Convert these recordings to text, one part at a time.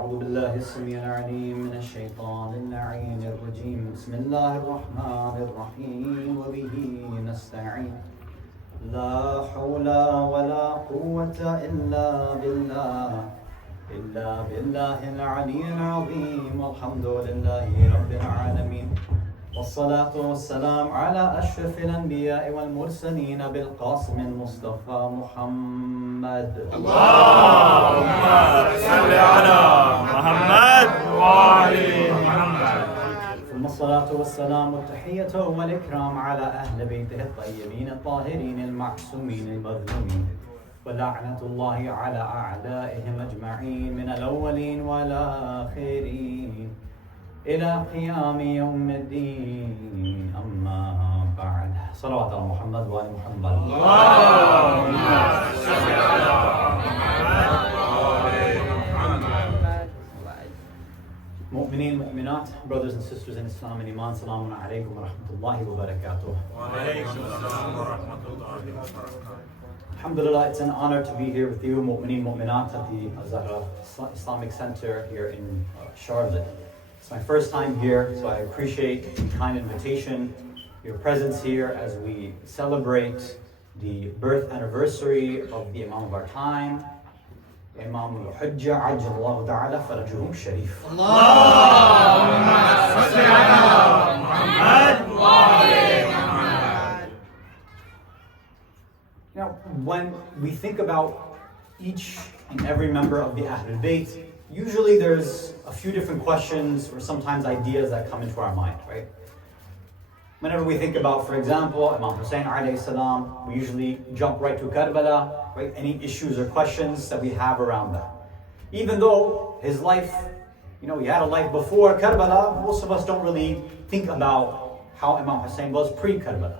أعوذ بالله السميع العليم من الشيطان اللعين الرجيم. بسم الله الرحمن الرحيم وبه نستعين. لا حول ولا قوة إلا بالله العلي العظيم. والحمد لله رب العالمين، والصلاة والسلام على أشرف الأنبياء والمرسلين بالقاسم المصطفى محمد. اللهم صل على محمد وآل محمد. ثم الصلاة والسلام والتحية والإكرام على أهل بيته الطيبين الطاهرين المعصومين المظلومين، ولعنة الله على أعدائهم أجمعين من الأولين والآخرين إلى قيام يوم الدين. أما بعد، صلوات على محمد وآل محمد. اللهم صل على محمد وآل محمد. Mu'mineen, mu'minat, brothers and sisters in Islam and Iman, Salamun alaykum wa rahmatullahi wa barakatuh. Wa alaykum assalam wa rahmatullahi wa barakatuh. Alhamdulillah, it's an honor to be here with you, mu'mineen, mu'minat, at the Al-Zahra Islamic Center here in Charlotte. It's my first time here, so I appreciate the kind invitation, your presence here as we celebrate the birth anniversary of the Imam of our time, Imam al-Hujjah, Ajjallahu ta'ala farajuhu sharif. Allahumma salli ala Muhammad wa ali Muhammad. Now, when we think about each and every member of the Ahlul Bayt, usually there's a few different questions or sometimes ideas that come into our mind, right? Whenever we think about, for example, Imam Hussein alayhi salam, we usually jump right to Karbala, right? Any issues or questions that we have around that. Even though his life, he had a life before Karbala, most of us don't really think about how Imam Hussein was pre-Karbala.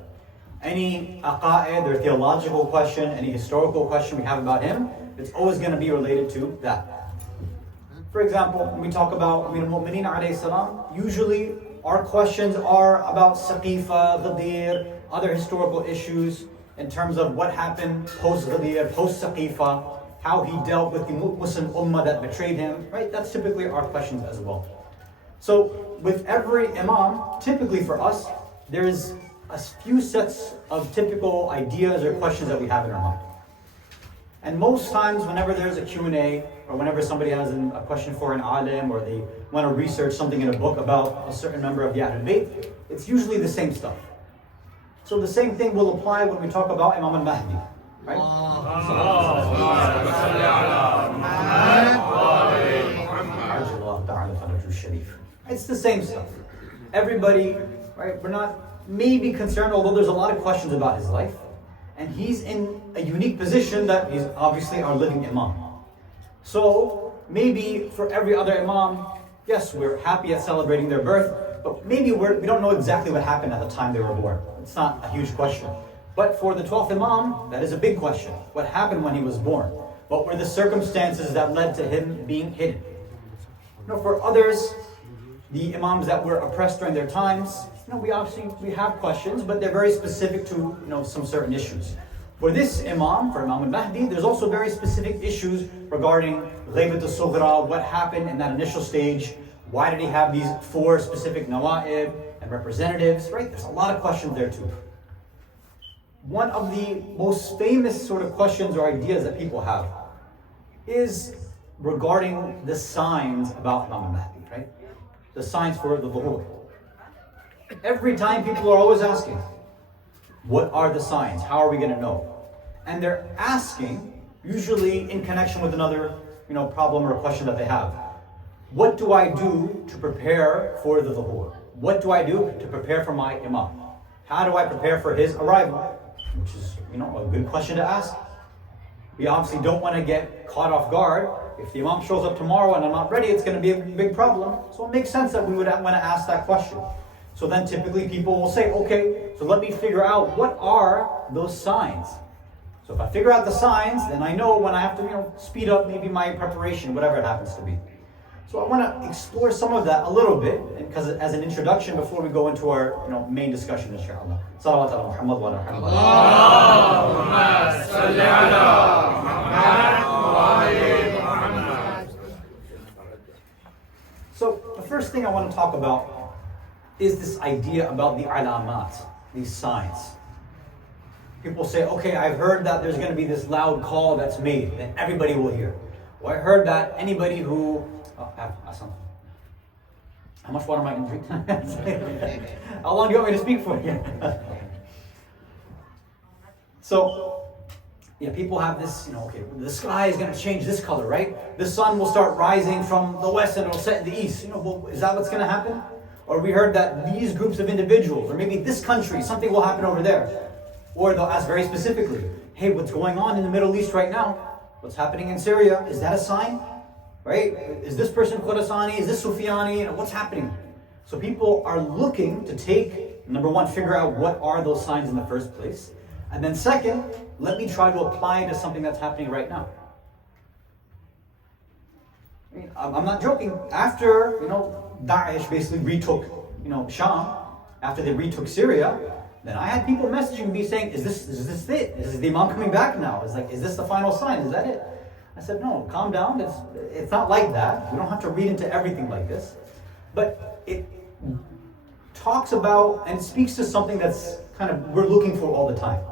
Any aqa'id or theological question, any historical question we have about him, it's always going to be related to that. For example, when we talk about Amir al-Mu'mineen alayhi salam, usually our questions are about Saqifa, Ghadir, other historical issues in terms of what happened post-Ghadir, post-Saqifa, how he dealt with the Muslim Ummah that betrayed him, right? That's typically our questions as well. So with every Imam, typically for us, there's a few sets of typical ideas or questions that we have in our mind. And most times whenever there's a Q&A, or whenever somebody has a question for an alim, or they want to research something in a book about a certain member of the Ahlul Bayt, it's usually the same stuff. So the same thing will apply when we talk about Imam al-Mahdi, right? It's the same stuff. Everybody, right? We're not maybe concerned, although there's a lot of questions about his life. And he's in a unique position that he's obviously our living Imam. So maybe for every other Imam, yes, we're happy at celebrating their birth, but maybe we don't know exactly what happened at the time they were born. It's not a huge question. But for the 12th Imam, that is a big question. What happened when he was born? What were the circumstances that led to him being hidden? For others, the Imams that were oppressed during their times, we have questions, but they're very specific to some certain issues. For this Imam, for Imam al-Mahdi, there's also very specific issues regarding Ghaybat al-Sughra, what happened in that initial stage, why did he have these 4 specific nawa'ib and representatives, right? There's a lot of questions there too. One of the most famous sort of questions or ideas that people have is regarding the signs about Imam al-Mahdi, right? The signs for the Dhuhr. Every time people are always asking, what are the signs? How are we going to know? And they're asking, usually in connection with another problem or question that they have. What do I do to prepare for the Dhuhr? What do I do to prepare for my Imam? How do I prepare for his arrival? Which is, a good question to ask. We obviously don't want to get caught off guard. If the Imam shows up tomorrow and I'm not ready, it's going to be a big problem. So it makes sense that we would want to ask that question. So then typically people will say, okay, so let me figure out what are those signs. So if I figure out the signs, then I know when I have to, speed up maybe my preparation, whatever it happens to be. So I want to explore some of that a little bit, because as an introduction before we go into our main discussion, inshallah. Salawat ala Muhammad wa ala Muhammad. Allahumma salli ala Muhammad wa ali Muhammad. first thing I want to talk about is this idea about the alamat, these signs. People say, okay, I've heard that there's going to be this loud call that's made, and everybody will hear. Or I heard that anybody who... Hasan, how much water am I going to drink? How long do you want me to speak for? So, yeah, people have this, okay, the sky is going to change this color, right? The sun will start rising from the west and it'll set in the east. Well, is that what's going to happen? Or we heard that these groups of individuals, or maybe this country, something will happen over there. Or they'll ask very specifically, hey, what's going on in the Middle East right now? What's happening in Syria? Is that a sign? Right? Is this person Khurasani? Is this Sufyani? What's happening? So people are looking to take, number one, figure out what are those signs in the first place. And then second, let me try to apply to something that's happening right now. I'm not joking. After, Daesh basically retook, Sham, after they retook Syria, then I had people messaging me saying, is this it? Is the Imam coming back now? Is this the final sign? Is that it? I said, no, calm down. It's not like that. We don't have to read into everything like this. But it talks about and speaks to something that's kind of we're looking for all the time.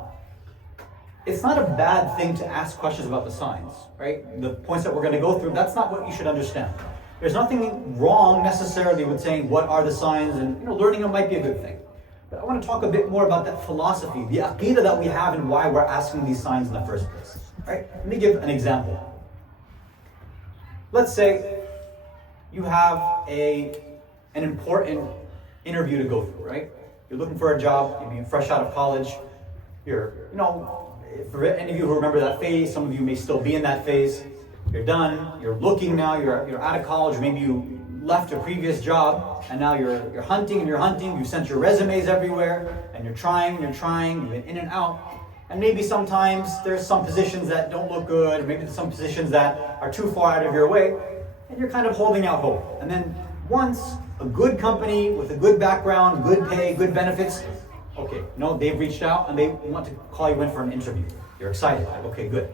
It's not a bad thing to ask questions about the signs, right? The points that we're going to go through, that's not what you should understand. There's nothing wrong necessarily with saying what are the signs, and learning them might be a good thing. But I want to talk a bit more about that philosophy, the aqidah that we have and why we're asking these signs in the first place. Right? Let me give an example. Let's say you have an important interview to go through, right? You're looking for a job, you're fresh out of college, you're, for any of you who remember that phase, some of you may still be in that phase. You're done, you're looking now, you're out of college, maybe you left a previous job, and now you're hunting, you've sent your resumes everywhere, and you're trying, you've been in and out. And maybe sometimes there's some positions that don't look good, or maybe there's some positions that are too far out of your way, and you're kind of holding out hope. And then once a good company with a good background, good pay, good benefits, okay, they've reached out and they want to call you in for an interview. You're excited, okay, good.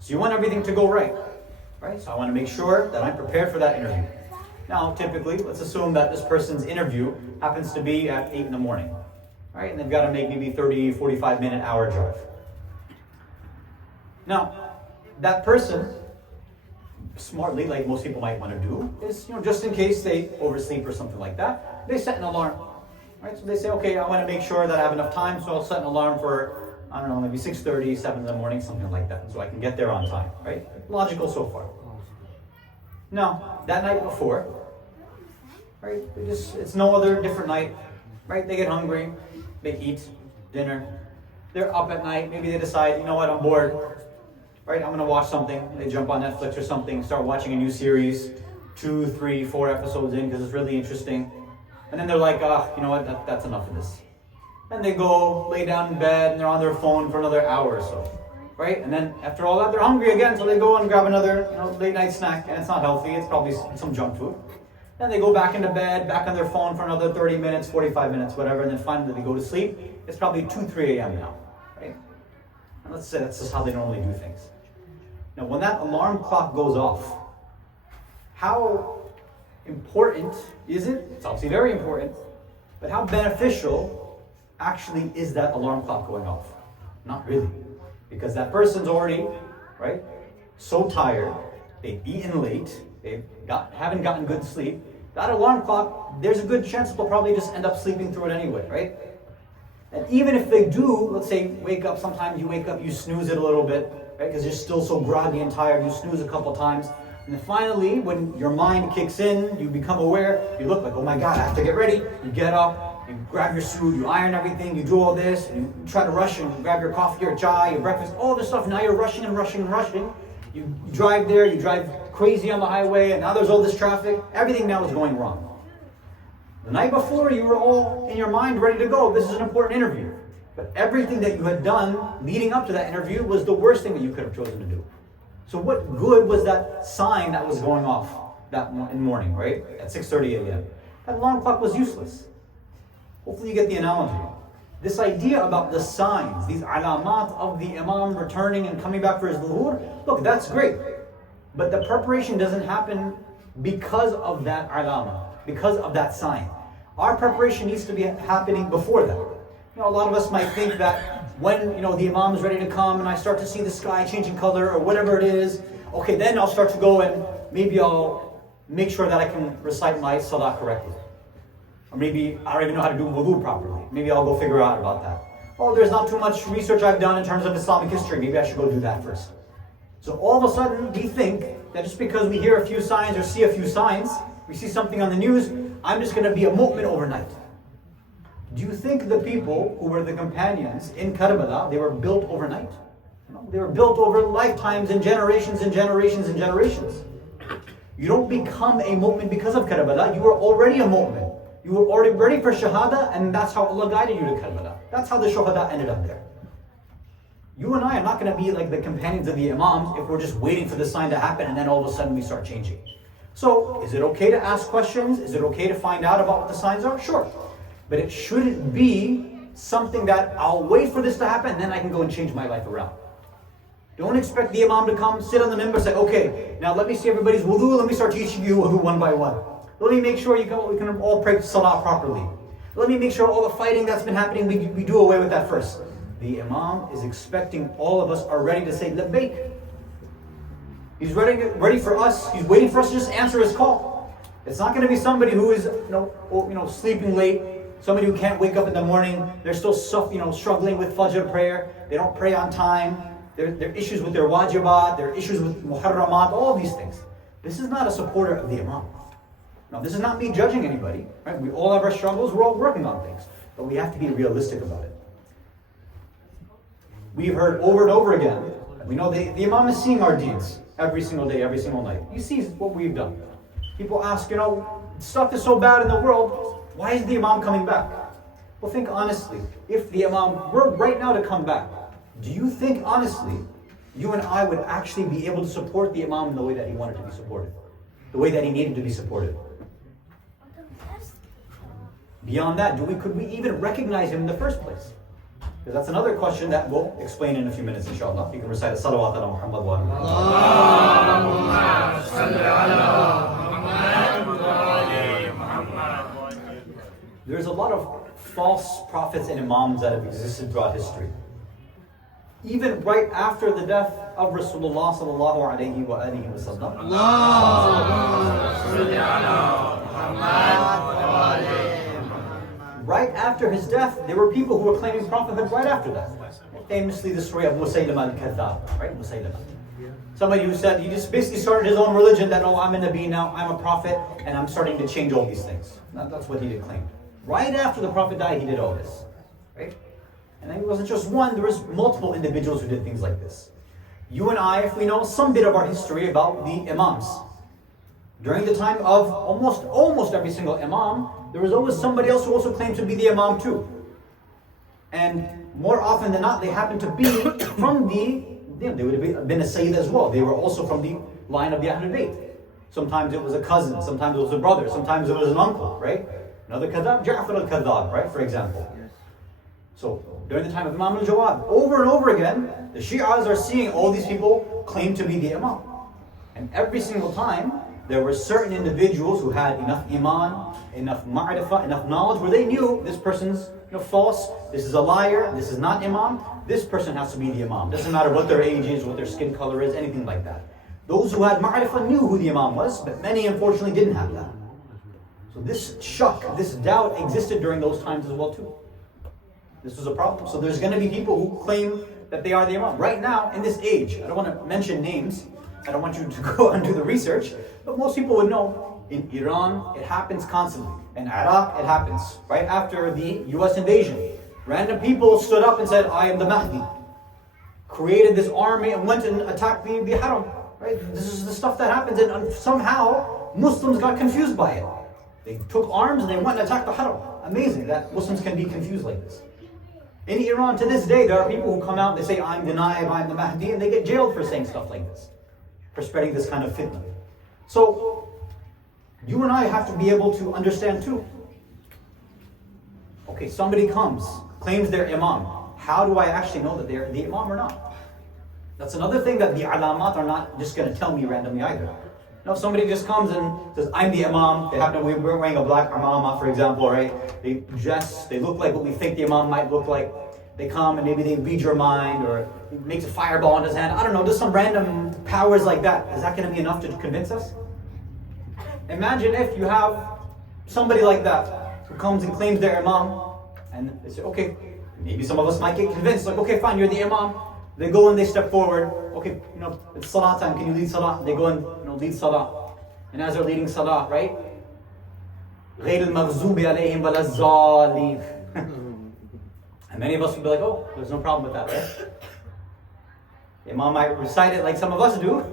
So you want everything to go right? So I want to make sure that I'm prepared for that interview. Now, typically, let's assume that this person's interview happens to be at 8 in the morning, right? And they've got to make maybe 30, 45 minute hour drive. Now, that person, smartly, like most people might want to do, is, just in case they oversleep or something like that, they set an alarm, right? So they say, okay, I want to make sure that I have enough time, so I'll set an alarm for, I don't know, maybe 6:30, 7 in the morning, something like that, so I can get there on time, right? Logical so far. Now, that night before, right, it's no other different night, right? They get hungry, they eat dinner, they're up at night, maybe they decide, you know what, I'm bored, right? I'm gonna watch something. They jump on Netflix or something, start watching a new series, 2, 3, 4 episodes in because it's really interesting. And then they're like, you know what, that's enough of this. And they go lay down in bed and they're on their phone for another hour or so. Right? And then after all that, they're hungry again, so they go and grab another late night snack, and it's not healthy, it's probably some junk food. Then they go back into bed, back on their phone for another 30 minutes, 45 minutes, whatever, and then finally they go to sleep. It's probably 2, 3 a.m. now. Right? And let's say that's just how they normally do things. Now, when that alarm clock goes off, how important is it? It's obviously very important, but how beneficial actually is that alarm clock going off? Not really. Because that person's already, right, so tired, they've eaten late, haven't gotten good sleep. That alarm clock, there's a good chance they'll probably just end up sleeping through it anyway, right? And even if they do, let's say, wake up, sometimes you wake up, you snooze it a little bit, right, because you're still so groggy and tired, you snooze a couple times. And then finally, when your mind kicks in, you become aware, you look like, oh my God, I have to get ready. You get up. You grab your suit, you iron everything, you do all this, and you try to rush and grab your coffee, your chai, your breakfast, all this stuff. Now you're rushing and rushing and rushing. You drive there, you drive crazy on the highway, and now there's all this traffic. Everything now is going wrong. The night before, you were all in your mind ready to go. This is an important interview. But everything that you had done leading up to that interview was the worst thing that you could have chosen to do. So what good was that sign that was going off that morning, right? At 6:30 a.m. That alarm clock was useless. Hopefully you get the analogy. This idea about the signs, these alamat of the Imam returning and coming back for his zuhur, look, that's great. But the preparation doesn't happen because of that alama. because of that sign. Our preparation needs to be happening before that. A lot of us might think that when the Imam is ready to come and I start to see the sky changing color or whatever it is, okay, then I'll start to go and maybe I'll make sure that I can recite my salah correctly. Or maybe I don't even know how to do wudu properly. Maybe I'll go figure out about that. Oh, there's not too much research I've done in terms of Islamic history. Maybe I should go do that first. So all of a sudden, we think that just because we hear a few signs or see a few signs, we see something on the news, I'm just going to be a mu'min overnight. Do you think the people who were the companions in Karbala, they were built overnight? No, they were built over lifetimes and generations and generations and generations. You don't become a mu'min because of Karbala. You were already a mu'min. You were already ready for shahada, and that's how Allah guided you to Karbala. That's how the shuhada ended up there. You and I are not going to be like the companions of the Imams if we're just waiting for the sign to happen and then all of a sudden we start changing. So, is it okay to ask questions? Is it okay to find out about what the signs are? Sure. But it shouldn't be something that I'll wait for this to happen and then I can go and change my life around. Don't expect the Imam to come, sit on the minbar and say, okay, now let me see everybody's wudu, let me start teaching you wudu one by one. Let me make sure we can all pray salah properly. Let me make sure all the fighting that's been happening, we do away with that first. The Imam is expecting all of us are ready to say, labbaik. He's ready for us. He's waiting for us to just answer his call. It's not going to be somebody who is sleeping late, somebody who can't wake up in the morning. They're still struggling with Fajr prayer. They don't pray on time. There are issues with their wajibat. There are issues with muharramat. All these things. This is not a supporter of the Imam. Now, this is not me judging anybody. Right? We all have our struggles. We're all working on things, but we have to be realistic about it. We've heard over and over again. We know the Imam is seeing our deeds every single day, every single night. He sees what we've done. People ask, stuff is so bad in the world, why is the Imam coming back? Well, think honestly. If the Imam were right now to come back, do you think honestly, you and I would actually be able to support the Imam in the way that he wanted to be supported? The way that he needed to be supported? Beyond that, could we even recognize him in the first place? Because that's another question that we'll explain in a few minutes, inshallah. You can recite a salawat ala Muhammad wa Allahumma salli ala Muhammad. There's a lot of false prophets and imams that have existed throughout history. Even right after the death of Rasulullah sallallahu alayhi wa alihi wa sallam. Right after his death, there were people who were claiming prophethood right after that. Famously, the story of Musaylama al-Kadhab, right? Musaylama. Somebody who said, he just basically started his own religion that, I'm a Nabi now, I'm a prophet, and I'm starting to change all these things. That's what he did claim. Right after the prophet died, he did all this, right? And it wasn't just one, there was multiple individuals who did things like this. You and I, if we know some bit of our history about the Imams, during the time of almost every single Imam, there was always somebody else who also claimed to be the Imam too. And more often than not, they happened to be from they would have been a Sayyid as well. They were also from the line of the Ahlul Bayt. Sometimes it was a cousin, sometimes it was a brother, sometimes it was an uncle, right? Another Kadhab, Ja'far al-Kadhab, right, for example. So, during the time of Imam al-Jawad, over and over again, the Shi'as are seeing all these people claim to be the Imam. And every single time, there were certain individuals who had enough iman, enough ma'rifah, enough knowledge where they knew this person's false, this is a liar, this is not Imam, this person has to be the Imam. Doesn't matter what their age is, what their skin color is, anything like that. Those who had ma'rifah knew who the Imam was, but many unfortunately didn't have that. So this shak, this doubt existed during those times as well too. This was a problem. So there's going to be people who claim that they are the Imam. Right now, in this age, I don't want to mention names, I don't want you to go and do the research, but most people would know, in Iran, it happens constantly. In Iraq, it happens. Right after the U.S. invasion, random people stood up and said, I am the Mahdi. Created this army and went and attacked the Haram. Right? This is the stuff that happens, and somehow Muslims got confused by it. They took arms and they went and attacked the Haram. Amazing that Muslims can be confused like this. In Iran, to this day, there are people who come out and they say, I'm the Naib, I'm the Mahdi, and they get jailed for saying stuff like this, for spreading this kind of fitna. So, you and I have to be able to understand too. Okay, somebody comes, claims they're Imam. How do I actually know that they're the Imam or not? That's another thing that the alamat are not just going to tell me randomly either. If somebody just comes and says, I'm the Imam, they happen to be wearing a black imamah, for example, right? They dress, they look like what we think the Imam might look like. They come and maybe they read your mind, or he makes a fireball in his hand. I don't know, just some random powers like that. Is that going to be enough to convince us? Imagine if you have somebody like that who comes and claims they're Imam, and they say, okay, maybe some of us might get convinced, like, okay, fine, you're the Imam. They go and they step forward. Okay, it's Salah time. Can you lead Salah? They go and lead Salah. And as they're leading Salah, right? غَيْرِ الْمَغْزُوبِ عَلَيْهِمْ وَلَا الضَّالِّينَ. And many of us would be like, oh, there's no problem with that, right? The Imam might recite it like some of us do.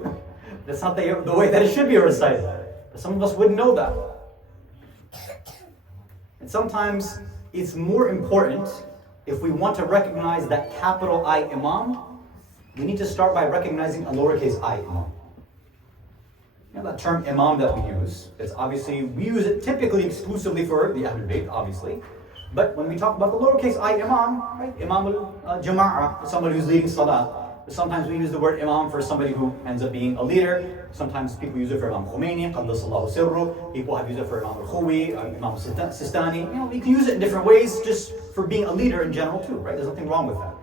That's not the way that it should be recited. But some of us wouldn't know that. And sometimes it's more important, if we want to recognize that capital I Imam, we need to start by recognizing a lowercase I Imam. That term Imam that we use, it's obviously, we use it typically exclusively for the Ahlul Bayt, obviously. But when we talk about the lowercase I Imam, right? Imam al-Jama'ah, somebody who's leading Salah. Sometimes we use the word Imam for somebody who ends up being a leader. Sometimes people use it for Imam Khomeini, Qaddasallahu Sirru. People have used it for Imam al-Khuwi, Imam Sistani. We can use it in different ways just for being a leader in general too, right? There's nothing wrong with that.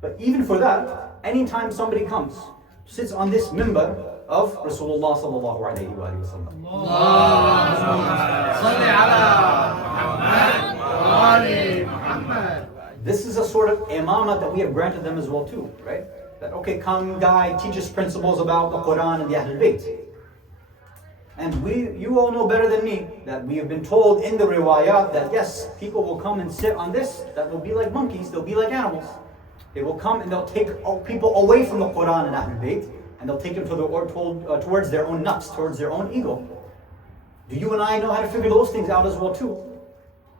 But even for that, anytime somebody comes, sits on this minbar of Rasulullah sallallahu alayhi wa sallam. This is a sort of imamah that we have granted them as well too, right? That, okay, come guy, teach us principles about the Quran and the Ahlul Bayt. And you all know better than me that we have been told in the riwayat that yes, people will come and sit on this, that will be like monkeys, they'll be like animals. They will come and they'll take people away from the Quran and Ahlul Bayt, and they'll take them towards their own nafs, towards their own ego. Do you and I know how to figure those things out as well too?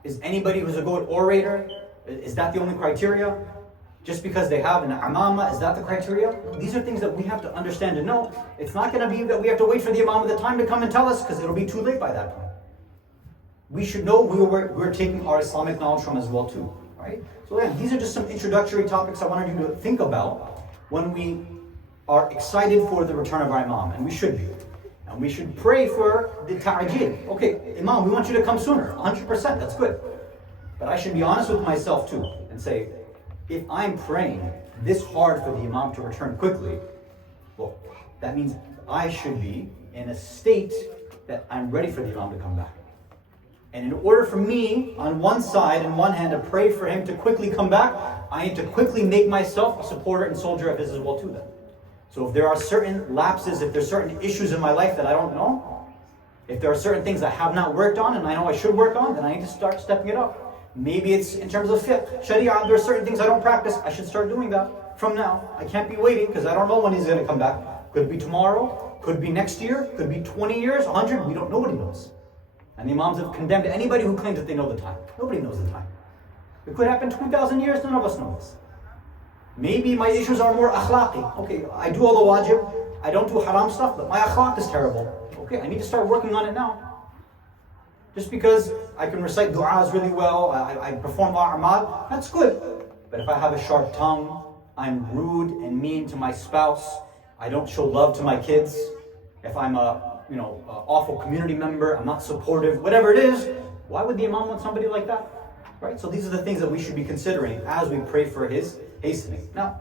Is anybody who's a good orator, is that the only criteria? Just because they have an imamah, is that the criteria? These are things that we have to understand and know. It's not going to be that we have to wait for the imam at the time to come and tell us, because it'll be too late by that point. We should know we're taking our Islamic knowledge from as well too, right? So again, these are just some introductory topics I wanted you to think about when we are excited for the return of our imam, and we should be. And we should pray for the ta'ajil. Okay, imam, we want you to come sooner, 100%, that's good. But I should be honest with myself too, and say, if I'm praying this hard for the imam to return quickly, well, that means I should be in a state that I'm ready for the imam to come back. And in order for me, on one side, in one hand, to pray for him to quickly come back, I need to quickly make myself a supporter and soldier of his as well too then. So if there are certain lapses, if there's certain issues in my life that I don't know, if there are certain things I have not worked on and I know I should work on, then I need to start stepping it up. Maybe it's in terms of fiqh, sharia, there are certain things I don't practice, I should start doing that from now. I can't be waiting because I don't know when he's going to come back. Could be tomorrow, could be next year, could be 20 years, 100, we don't, nobody knows. And the imams have condemned anybody who claims that they know the time. Nobody knows the time. It could happen 2,000 years, none of us know this. Maybe my issues are more akhlaqi. Okay, I do all the wajib, I don't do haram stuff, but my akhlaq is terrible. Okay, I need to start working on it now. Just because I can recite du'as really well, I perform a'mal, that's good. But if I have a sharp tongue, I'm rude and mean to my spouse, I don't show love to my kids, if I'm a awful community member, I'm not supportive, whatever it is, why would the imam want somebody like that? Right? So these are the things that we should be considering as we pray for his hastening. Now,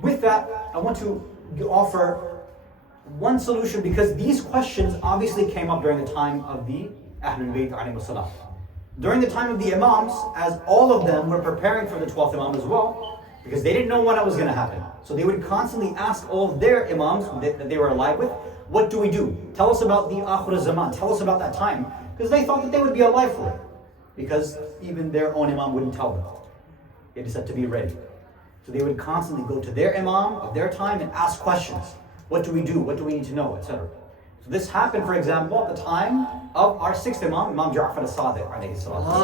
with that, I want to offer one solution, because these questions obviously came up during the time of the Ahlul Bayt alayhimus salam. During the time of the Imams, as all of them were preparing for the 12th Imam as well, because they didn't know when it was going to happen. So they would constantly ask all of their Imams that they were alive with, what do we do? Tell us about the Akhir Zaman, tell us about that time. Because they thought that they would be alive for it. Because even their own Imam wouldn't tell them. They just had to be ready. So they would constantly go to their Imam of their time and ask questions. What do we do? What do we need to know? Etc. So this happened, for example, at the time of our 6th Imam, Imam Ja'far as-Sadiq alayhi salatu.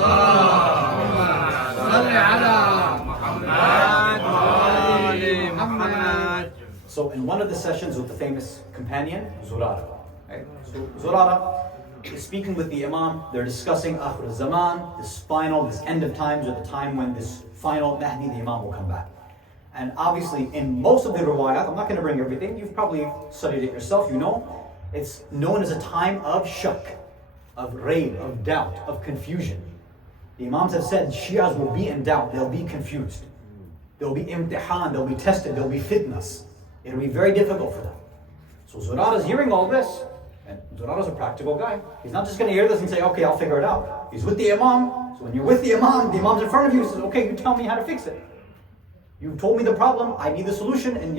So in one of the sessions with the famous companion, Zurara. Right? So Zurara is speaking with the Imam, they're discussing Akhir Zaman, this end of times, or the time when this final Mahdi, the Imam, will come back. And obviously in most of the riwayat, I'm not going to bring everything, you've probably studied it yourself, you know, It's known as a time of shak, of rayb, of doubt, of confusion. The Imams have said Shias will be in doubt, they'll be confused. They'll be imtihan, they'll be tested, they'll be fitnas. It'll be very difficult for them. So Zurara's hearing all this, and Zurara's a practical guy. He's not just going to hear this and say, okay, I'll figure it out. He's with the Imam. So when you're with the Imam's in front of you, he says, okay, you tell me how to fix it. You told me the problem, I need the solution, and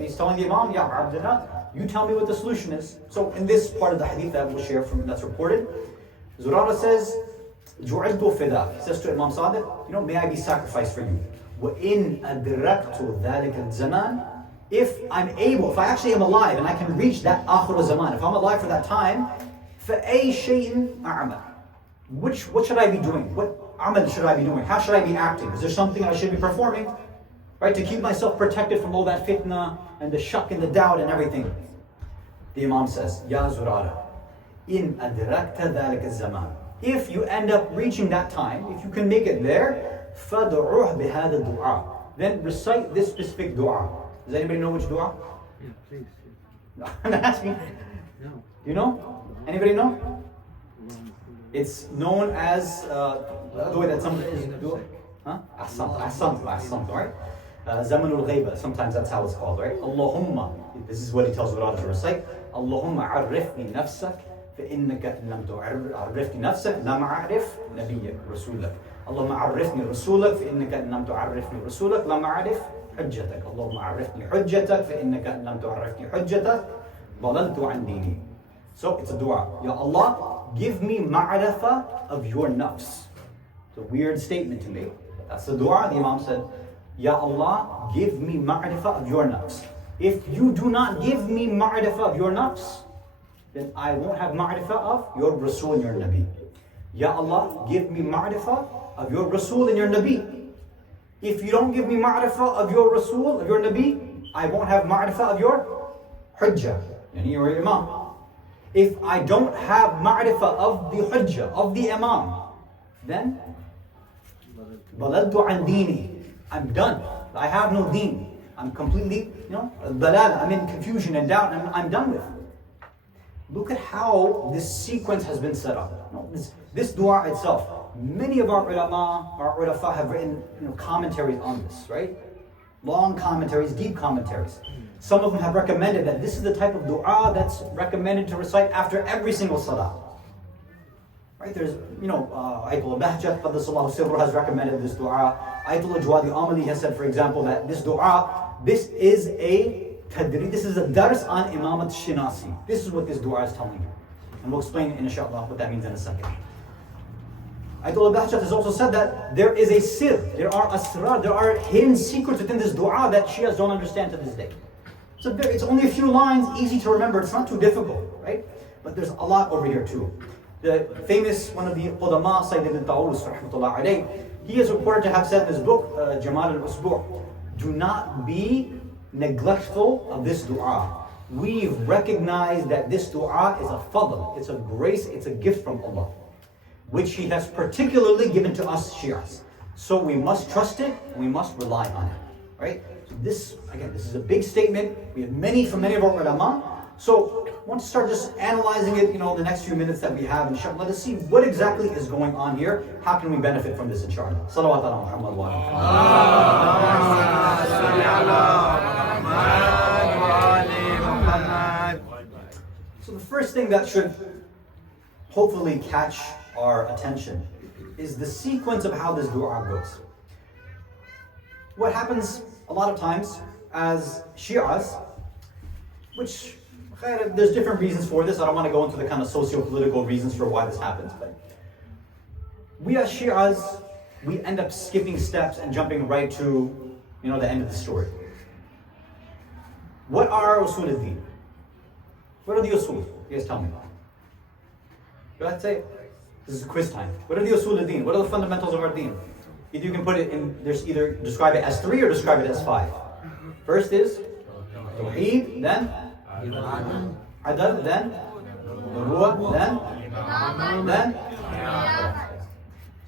he's telling the Imam, Abdullah, you tell me what the solution is. So in this part of the hadith that we'll share from that's reported, Zurara says, جُعِلْتُ فِدَا. He says to Imam Sadiq, may I be sacrificed for you. وَإِنْ أَدْرَكْتُ ذَلِكَ الزَّمَانِ. If I'm able, if I actually am alive and I can reach that آخر zaman, if I'm alive for that time, فَأَيْ شَيْءٍ أَعْمَلٍ. What should I be doing? What amal should I be doing? How should I be acting? Is there something I should be performing? Right, to keep myself protected from all that fitna and the shak and the doubt and everything. The Imam says, Ya Zurara, in adrakta dhalika zaman. If you end up reaching that time, if you can make it there, فَدُعُوهْ بِهَذَا الدُّعَى. Then recite this specific dua. Does anybody know which dua? Yeah, please. No, I'm not asking. No. Do you know? Anybody know? It's known as the way that somebody is doing. Huh? Ahsan, right? Zamanul Ghaiba, sometimes that's how it's called, right? Allahumma, this is what he tells Wiladat to recite. Allahumma arifni nafsak, فإنك إن لم تعرفني نفسك لم أعرف نبيك رسولك. اللهم عرفني رسولك فإنك إن لم تعرفني رسولك لم أعرف حجتك. اللهم عرفني حجتك فإنك إن لم تعرفني حجتك ضللت عن ديني. So it's a dua. Ya Allah, give me ma'rifah of your nafs. It's a weird statement to make. That's the dua. The Imam said, Ya Allah, give me ma'rifah of your nafs. If you do not give me ma'rifah of your nafs, then I won't have ma'rifah of your Rasul and your Nabi. Ya Allah, give me ma'rifah of your Rasul and your Nabi. If you don't give me ma'rifah of your Rasul, of your Nabi, I won't have ma'rifah of your Hujjah, yani your Imam. If I don't have ma'rifah of the Hujjah, of the Imam, then baladtu an dini. I'm done. I have no deen. I'm completely, dalal. I'm in confusion and doubt, and I'm done with. Look at how this sequence has been set up. This dua itself, many of our ulama, our ulafa have written commentaries on this, right? Long commentaries, deep commentaries. Some of them have recommended that this is the type of dua that's recommended to recite after every single salah. Right? There's, Ayatollah Bahjat, Qaddasallahu Sirru, has recommended this dua. Ayatollah Jawadi Amali has said, for example, that this dua, this is a dars on Imamat Shinasi. This is what this dua is telling you. And we'll explain, inshallah, what that means in a second. Ayatollah Bahjat has also said that there is a sir, there are asrar, there are hidden secrets within this dua that Shias don't understand to this day. It's only a few lines, easy to remember, it's not too difficult, right? But there's a lot over here too. The famous, one of the Qudama, Sayyid ibn Ta'us, rahmatullah alayh, he is reported to have said in his book, Jamal al-Usbu', do not be neglectful of this dua. We've recognized that this dua is a fadl, it's a grace, it's a gift from Allah, which He has particularly given to us Shias. So we must trust it, we must rely on it, right? So this is a big statement. We have from many of our ulama. So I want to start just analyzing it, the next few minutes that we have, inshallah. Let us see what exactly is going on here. How can we benefit from this, inshallah? Salawat ala Muhammad wa ala. So the first thing that should hopefully catch our attention is the sequence of how this dua goes. What happens a lot of times as Shias, which there's different reasons for this. I don't want to go into the kind of socio-political reasons for why this happens, but we as Shias, we end up skipping steps and jumping right to, the end of the story. What are usul al-din? What are the usul? You guys tell me. Let's say, this is quiz time. What are the usul al-din? What are the fundamentals of our deen? Either you can put it in, there's either describe it as 3 or describe it as 5. First is Tawheed, then Adal, then Nubuwwah, then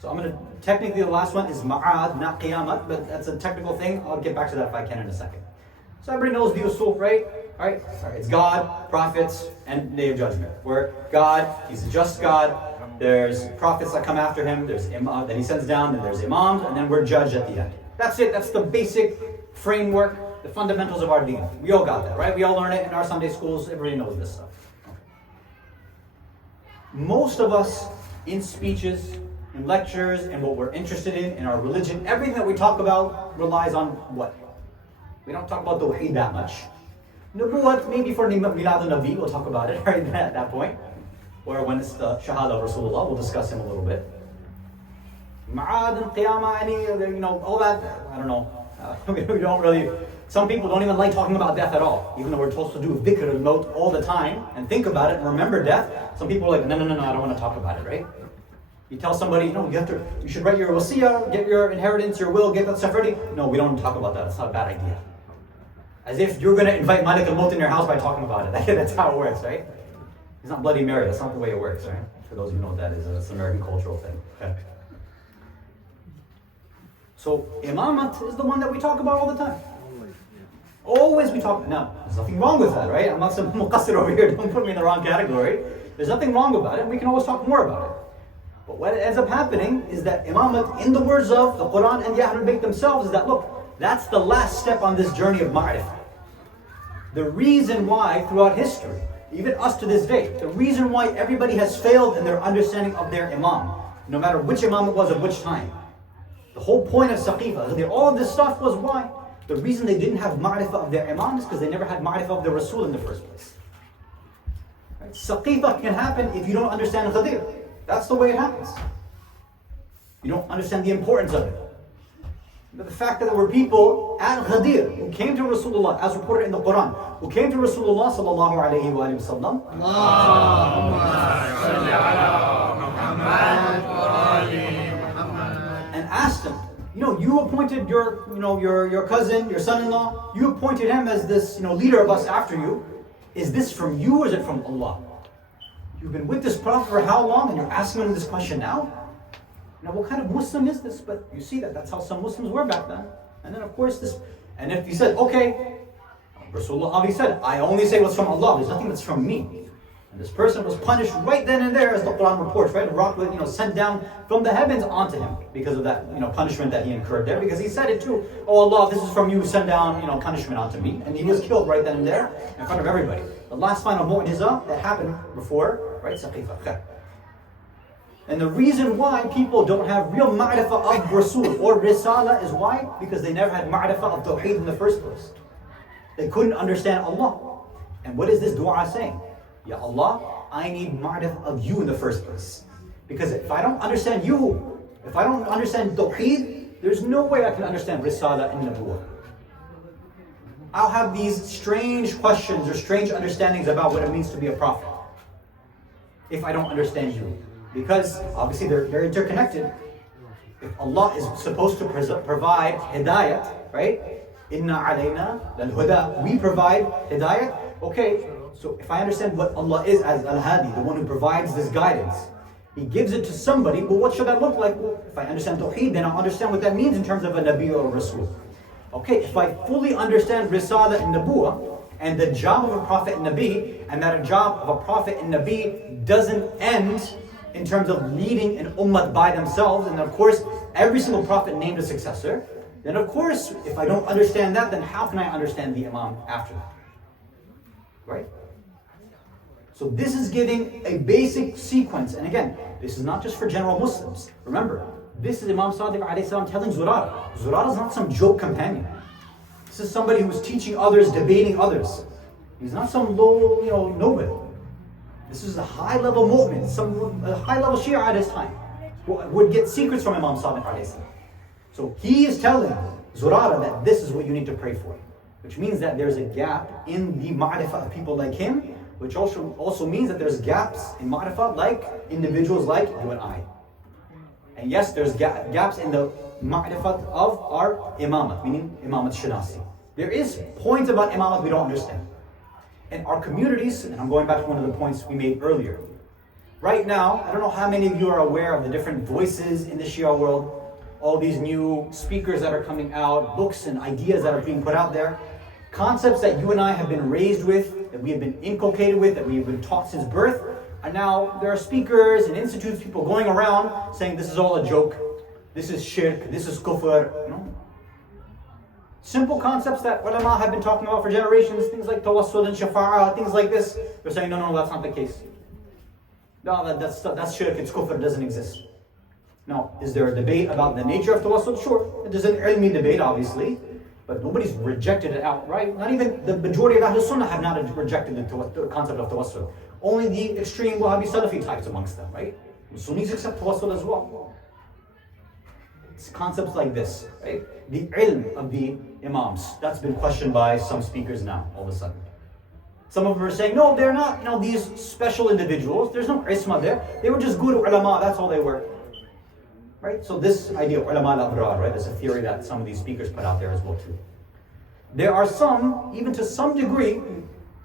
So I'm going to, technically the last one is Ma'ad, not Qiyamat, but that's a technical thing. I'll get back to that if I can in a second. So everybody knows the usul, right? Right? It's God, prophets, and Day of Judgment. Where God, He's a just God. There's prophets that come after Him. There's Imam that He sends down. Then there's Imams, and then we're judged at the end. That's it. That's the basic framework, the fundamentals of our deen. We all got that, right? We all learn it in our Sunday schools. Everybody knows this stuff. Most of us, in speeches, in lectures, and what we're interested in our religion, everything that we talk about relies on what? We don't talk about Tawheed that much. Nubuwwat, maybe for Milad al-Nabi, we'll talk about it right at that point. Or when it's the Shahada of Rasulullah, we'll discuss him a little bit. Ma'ad and Qiyamah, all that, I don't know. We don't really, some people don't even like talking about death at all. Even though we're supposed to do dhikr al-maut all the time and think about it and remember death, some people are like, no, I don't want to talk about it, right? You tell somebody, you should write your wasiyah, get your inheritance, your will, get that stuff ready. No, we don't talk about that. It's not a bad idea. As if you're going to invite Malik al-Maut in your house by talking about it. That's how it works, right? It's not Bloody Mary. That's not the way it works, right? For those who know what that is, it's an American cultural thing. Okay. So, imamat is the one that we talk about all the time. Always we talk. Now, there's nothing wrong with that, right? I'm not some muqassir over here. Don't put me in the wrong category. There's nothing wrong about it. We can always talk more about it. But what ends up happening is that imamat, in the words of the Quran and the Ahlul Bayt themselves, is that, look, that's the last step on this journey of ma'rifah. The reason why, throughout history, even us to this day, the reason why everybody has failed in their understanding of their imam, no matter which imam it was at which time. The whole point of Saqifa, all of this stuff was why? The reason they didn't have ma'rifah of their imam is because they never had ma'rifah of the Rasul in the first place. Right? Saqifa can happen if you don't understand Ghadir. That's the way it happens. You don't understand the importance of it. But the fact that there were people at Ghadir who came to Rasulullah, as reported in the Quran, who came to Rasulullah sallallahu alayhi wa sallam, and asked him, you appointed your cousin, your son-in-law, you appointed him as this, leader of us after you. Is this from you or is it from Allah? You've been with this Prophet for how long and you're asking him this question now? Now, what kind of Muslim is this? But you see that's how some Muslims were back then. And then, of course, and if you said, okay, Rasulullah obviously said, I only say what's from Allah, there's nothing that's from me. And this person was punished right then and there, as the Quran reports, right? The rock was, sent down from the heavens onto him because of that, punishment that he incurred there. Because he said it too, oh Allah, this is from you, send down, punishment onto me. And he was killed right then and there in front of everybody. The last final mu'jiza that happened before, right? Saqifa. And the reason why people don't have real ma'rifah of Rasul or Risala is why? Because they never had ma'rifah of Tawheed in the first place. They couldn't understand Allah. And what is this dua saying? Ya Allah, I need ma'rifah of you in the first place. Because if I don't understand you, if I don't understand Tawheed, there's no way I can understand Risala and Nabuwwah. I'll have these strange questions or strange understandings about what it means to be a prophet if I don't understand you. Because obviously they're interconnected. If Allah is supposed to provide hidayat, right? Inna alayna lal huda. We provide hidayat. Okay, so if I understand what Allah is as Al-Hadi, the one who provides this guidance, He gives it to somebody. Well, what should that look like? Well, if I understand Tawheed, then I'll understand what that means in terms of a Nabi or a Rasul. Okay, if I fully understand Risala and Nabuwwah, and the job of a Prophet and Nabi, and that a job of a Prophet and Nabi doesn't end in terms of leading an ummah by themselves, and of course, every single prophet named a successor, then of course, if I don't understand that, then how can I understand the Imam after that? Right? So this is giving a basic sequence, and again, this is not just for general Muslims. Remember, this is Imam Sadiq alayhi salam telling Zurara. Zurara is not some joke companion. This is somebody who's teaching others, debating others. He's not some low, nobody. This is a high-level mu'min, a high-level Shia at his time, who would get secrets from Imam Sadiq alayhi salam. So he is telling Zurara that this is what you need to pray for, which means that there's a gap in the ma'rifah of people like him, which also means that there's gaps in ma'rifah like individuals like you and I. And yes, there's gaps in the ma'rifah of our imamat, meaning imamat shanasi. There is points about imamat we don't understand. In our communities, and I'm going back to one of the points we made earlier. Right now, I don't know how many of you are aware of the different voices in the Shia world, all these new speakers that are coming out, books and ideas that are being put out there. Concepts that you and I have been raised with, that we have been inculcated with, that we have been taught since birth, and now there are speakers and institutes, people going around saying this is all a joke, this is shirk, this is kufr. Simple concepts that ulama have been talking about for generations, things like tawassul and shafa'ah, things like this. They're saying, no, that's not the case. No, that's shirk, it's kufr, it doesn't exist. Now, is there a debate about the nature of tawassul? Sure, there's an ilmi debate, obviously, but nobody's rejected it outright. Not even the majority of Ahlul Sunnah have not rejected the concept of tawassul. Only the extreme Wahhabi Salafi types amongst them, right? Sunnis accept tawassul as well. It's concepts like this, right? The ilm of the Imams, that's been questioned by some speakers now, all of a sudden. Some of them are saying, no, they're not, these special individuals, there's no isma there. They were just good ulama, that's all they were. Right? So this idea of ulama al-abrar, right? There's a theory that some of these speakers put out there as well too. There are some, even to some degree,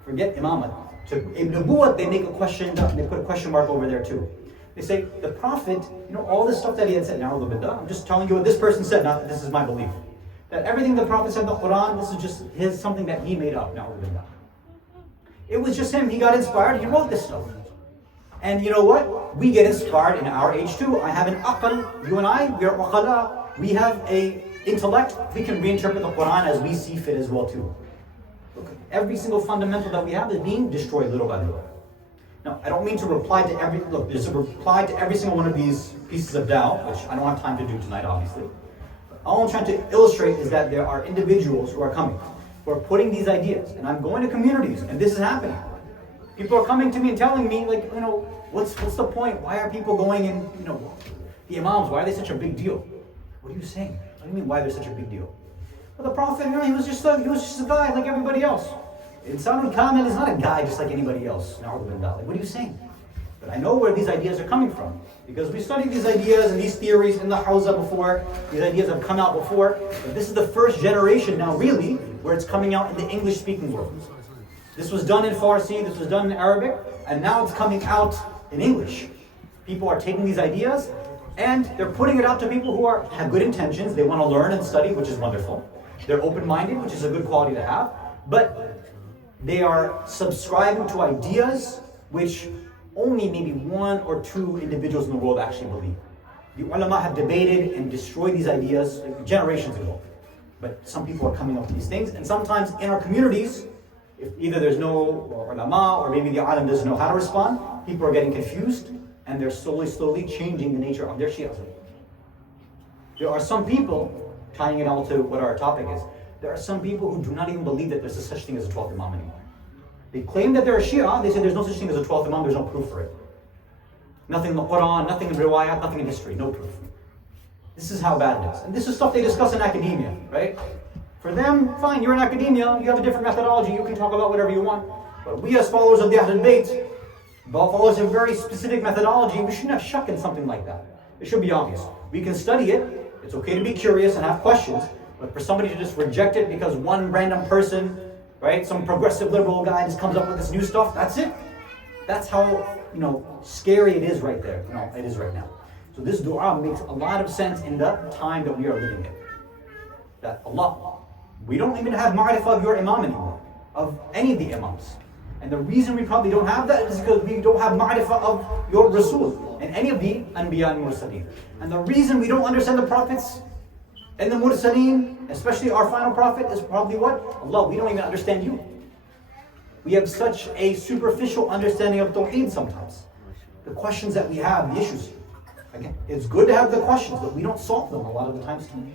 forget imamat, to nubuwwat, they make a question, they put a question mark over there too. They say, the Prophet, all this stuff that he had said, I'm just telling you what this person said, not that this is my belief. That everything the Prophet said in the Quran, this is just something that he made up, it was just him, he got inspired, he wrote this stuff. And you know what? We get inspired in our age too. I have an aql, you and I, we are uqala. We have an intellect, we can reinterpret the Quran as we see fit as well too. Look, every single fundamental that we have is being destroyed little by little. Now, I don't mean to reply to there's a reply to every single one of these pieces of doubt, which I don't have time to do tonight, obviously. But all I'm trying to illustrate is that there are individuals who are coming, who are putting these ideas, and I'm going to communities, and this is happening. People are coming to me and telling me, what's the point? Why are people going in, the Imams, why are they such a big deal? What are you saying? What do you mean, why they're such a big deal? Well, the Prophet, he was just a guy like everybody else. Insan al-Kamil is not a guy just like anybody else. What are you saying? But I know where these ideas are coming from. Because we studied these ideas and these theories in the Hawza before. These ideas have come out before. But this is the first generation now, really, where it's coming out in the English-speaking world. This was done in Farsi, this was done in Arabic, and now it's coming out in English. People are taking these ideas, and they're putting it out to people who have good intentions. They want to learn and study, which is wonderful. They're open-minded, which is a good quality to have. But they are subscribing to ideas which only maybe one or two individuals in the world actually believe. The ulama have debated and destroyed these ideas generations ago. But some people are coming up with these things, and sometimes in our communities, if either there's no ulama or maybe the alim doesn't know how to respond, people are getting confused and they're slowly changing the nature of their Shi'ism. There are some people, tying it all to what our topic is, there are some people who do not even believe that there's a such thing as a 12th Imam anymore. They claim that they're a Shia, they say there's no such thing as a 12th Imam, there's no proof for it. Nothing in the Quran, nothing in riwayat, nothing in history, no proof. This is how bad it is. And this is stuff they discuss in academia, right? For them, fine, you're in academia, you have a different methodology, you can talk about whatever you want. But we as followers of the Ahlul Bayt, followers of a very specific methodology, we shouldn't have shak in something like that. It should be obvious. We can study it, it's okay to be curious and have questions, but for somebody to just reject it because one random person, right, some progressive liberal guy just comes up with this new stuff, that's it. That's how, scary it is right there. It is right now. So this dua makes a lot of sense in the time that we are living in. That Allah, we don't even have ma'rifah of your imam anymore, of any of the imams. And the reason we probably don't have that is because we don't have ma'rifah of your Rasul and any of the Anbiya and Mursaleen. And the reason we don't understand the prophets and the Mursaleen, especially our final prophet, is probably what? Allah, we don't even understand you. We have such a superficial understanding of Tawheed sometimes. The questions that we have, the issues. Again, it's good to have the questions, but we don't solve them a lot of the times too.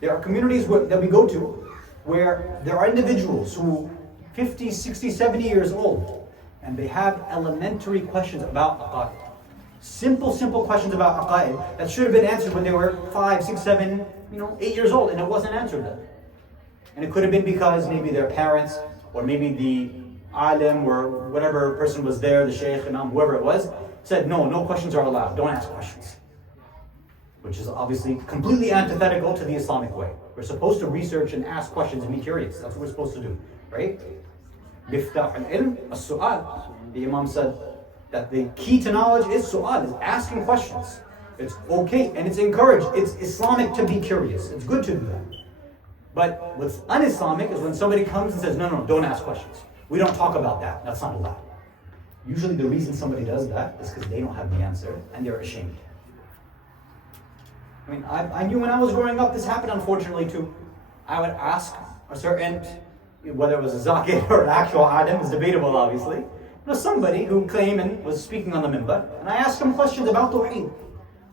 There are communities that we go to where there are individuals who 50, 60, 70 years old, and they have elementary questions about aqaid. Simple questions about aqaid that should have been answered when they were 5, 6, 7, 8 years old, and it wasn't answered then. And it could have been because maybe their parents, or maybe the alim, or whatever person was there, the sheikh, imam, whoever it was, said, no questions are allowed, don't ask questions. Which is obviously completely antithetical to the Islamic way. We're supposed to research and ask questions and be curious. That's what we're supposed to do, right? Miftah al-ilm, as-su'al. The Imam said that the key to knowledge is su'al, is asking questions. It's okay and it's encouraged. It's Islamic to be curious. It's good to do that. But what's un-Islamic is when somebody comes and says, no, no, don't ask questions. We don't talk about that. That's not allowed. Usually the reason somebody does that is because they don't have the answer and they're ashamed. I mean, I knew when I was growing up, this happened unfortunately too. I would ask a certain, whether it was a zakir or an actual alim, it's debatable obviously. Somebody who came and was speaking on the minbar, and I asked him questions about Tawheed.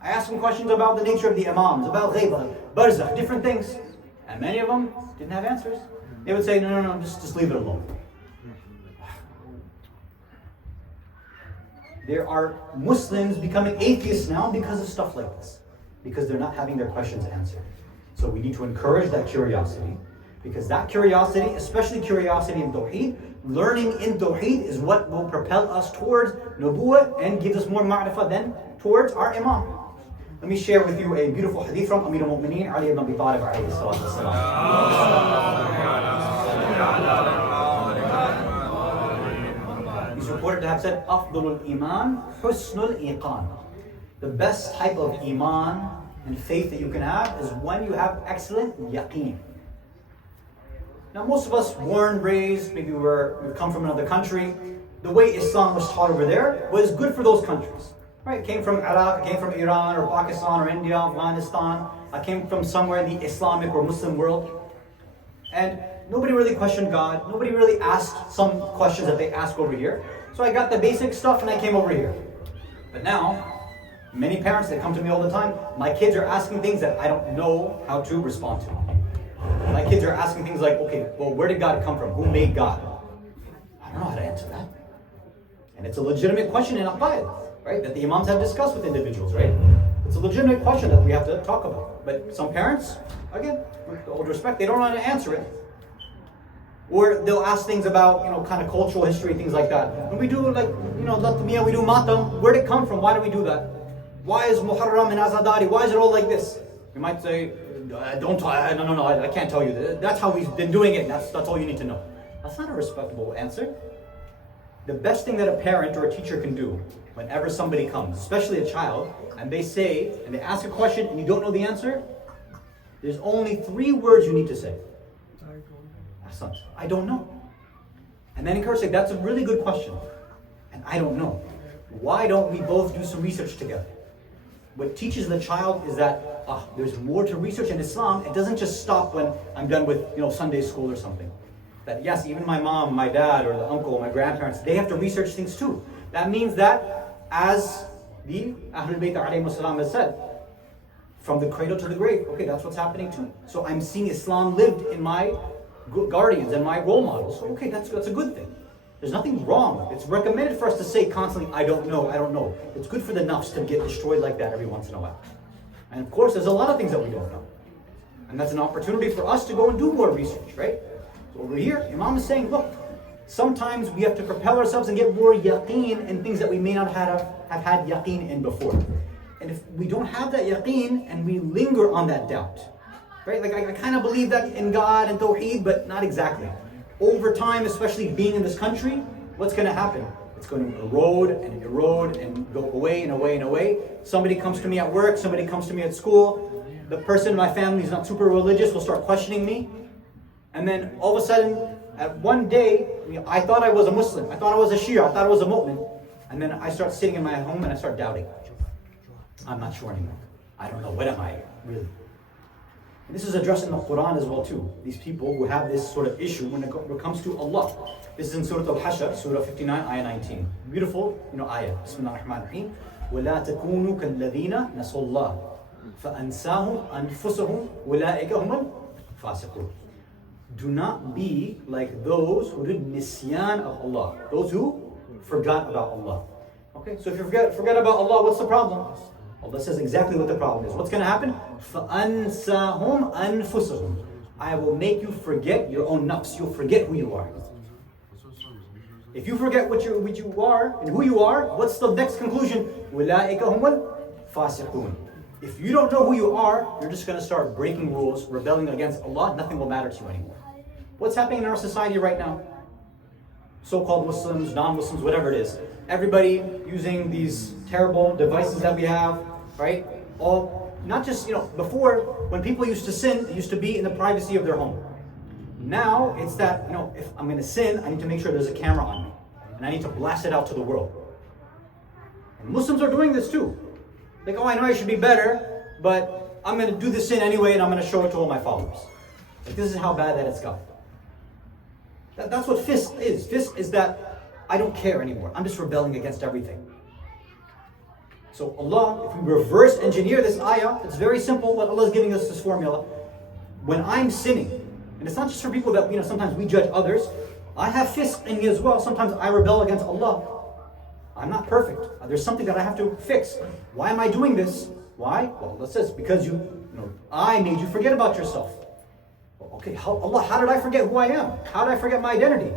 I asked him questions about the nature of the Imams, about Ghaibah, Barzakh, different things. And many of them didn't have answers. They would say, no, no, no, just leave it alone. There are Muslims becoming atheists now because of stuff like this. Because they're not having their questions answered. So we need to encourage that curiosity. Because that curiosity, especially curiosity in Tawheed, learning in Tawheed is what will propel us towards Nubuwwah and gives us more ma'rifah than towards our Imam. Let me share with you a beautiful hadith from Amir al-Mu'mineen, Ali ibn Abi Talib alayhi salatu wasalam. He's reported to have said, Afdalul Iman, Husnul Iqan. The best type of Iman and faith that you can have is when you have excellent yaqeen. Now most of us born, raised, maybe we've come from another country. The way Islam was taught over there was good for those countries. Right? It came from Iraq, it came from Iran or Pakistan or India, Afghanistan. I came from somewhere in the Islamic or Muslim world. And nobody really questioned God. Nobody really asked some questions that they ask over here. So I got the basic stuff and I came over here. But now, many parents, they come to me all the time. My kids are asking things that I don't know how to respond to. My kids are asking things like, okay, well, where did God come from? Who made God? I don't know how to answer that. And it's a legitimate question in Aqaid, right? That the Imams have discussed with individuals, right? It's a legitimate question that we have to talk about. But some parents, again, with all due respect, they don't know how to answer it. Or they'll ask things about, kind of cultural history, things like that. When we do Latmiya, we do Matam, where did it come from? Why do we do that? Why is Muharram and Azadari? Why is it all like this? You might say, no, I can't tell you. That's how we've been doing it. That's all you need to know. That's not a respectable answer. The best thing that a parent or a teacher can do whenever somebody comes, especially a child, and they ask a question and you don't know the answer, there's only 3 words you need to say. Hasan, I don't know. And then encourage, say, that's a really good question. And I don't know. Why don't we both do some research together? What teaches the child is that there's more to research in Islam. It doesn't just stop when I'm done with Sunday school or something. That yes, even my mom, my dad, or the uncle, my grandparents, they have to research things too. That means that, as the Ahlul Bayt alayhi salam has said, from the cradle to the grave, okay, that's what's happening too. So I'm seeing Islam lived in my guardians and my role models. So okay, that's a good thing. There's nothing wrong. It's recommended for us to say constantly, I don't know, I don't know. It's good for the nafs to get destroyed like that every once in a while. And of course, there's a lot of things that we don't know. And that's an opportunity for us to go and do more research, right? So over here, Imam is saying, look, sometimes we have to propel ourselves and get more yaqeen in things that we may not have had yaqeen in before. And if we don't have that yaqeen and we linger on that doubt, right? Like I kind of believe that in God and Tawheed, but not exactly. Over time, especially being in this country, what's going to happen? It's going to erode and go away and away and away. Somebody comes to me at work, somebody comes to me at school. The person in my family is not super religious will start questioning me. And then all of a sudden, at one day, I thought I was a Muslim. I thought I was a Shia. I thought I was a mu'min. And then I start sitting in my home and I start doubting. I'm not sure anymore. I don't know. What am I really? And this is addressed in the Quran as well too. These people who have this sort of issue when it comes to Allah. This is in Surah Al-Hashr, Surah 59, Ayah 19. Beautiful, ayah. Bismillah ar-Rahman ar-Rahim. وَلَا تَكُونُوا كَالَّذِينَ نَسُوا اللَّهَ فَأَنْسَاهُمْ أَنفُسَهُمْ أُولَٰئِكَ هُمُ الْفَاسِقُونَ. Do not be like those who did nisyan of Allah. Those who forgot about Allah. Okay, so if you forget about Allah, what's the problem? Allah says exactly what the problem is. What's going to happen? فَأَنْسَاهُمْ أَنفُسَهُمْ. I will make you forget your own nafs. You'll forget who you are. If you forget what you are and who you are, what's the next conclusion? أُولَٰئِكَ هُمُ الْفَاسِقُونَ. If you don't know who you are, you're just going to start breaking rules, rebelling against Allah. Nothing will matter to you anymore. What's happening in our society right now? So-called Muslims, non-Muslims, whatever it is. Everybody using these terrible devices that we have, right? All not just, before, when people used to sin, it used to be in the privacy of their home. Now, it's that, if I'm going to sin, I need to make sure there's a camera on me. And I need to blast it out to the world. And Muslims are doing this too. Like, I know I should be better, but I'm going to do this sin anyway, and I'm going to show it to all my followers. Like, this is how bad that it's got. That's what fisq is. Fisq is that I don't care anymore. I'm just rebelling against everything. So Allah, if we reverse engineer this ayah, it's very simple. What Allah is giving us this formula. When I'm sinning, and it's not just for people that, sometimes we judge others. I have fisq in me as well. Sometimes I rebel against Allah. I'm not perfect. There's something that I have to fix. Why am I doing this? Why? Well, Allah says, because I made you forget about yourself. Well, okay, Allah, how did I forget who I am? How did I forget my identity?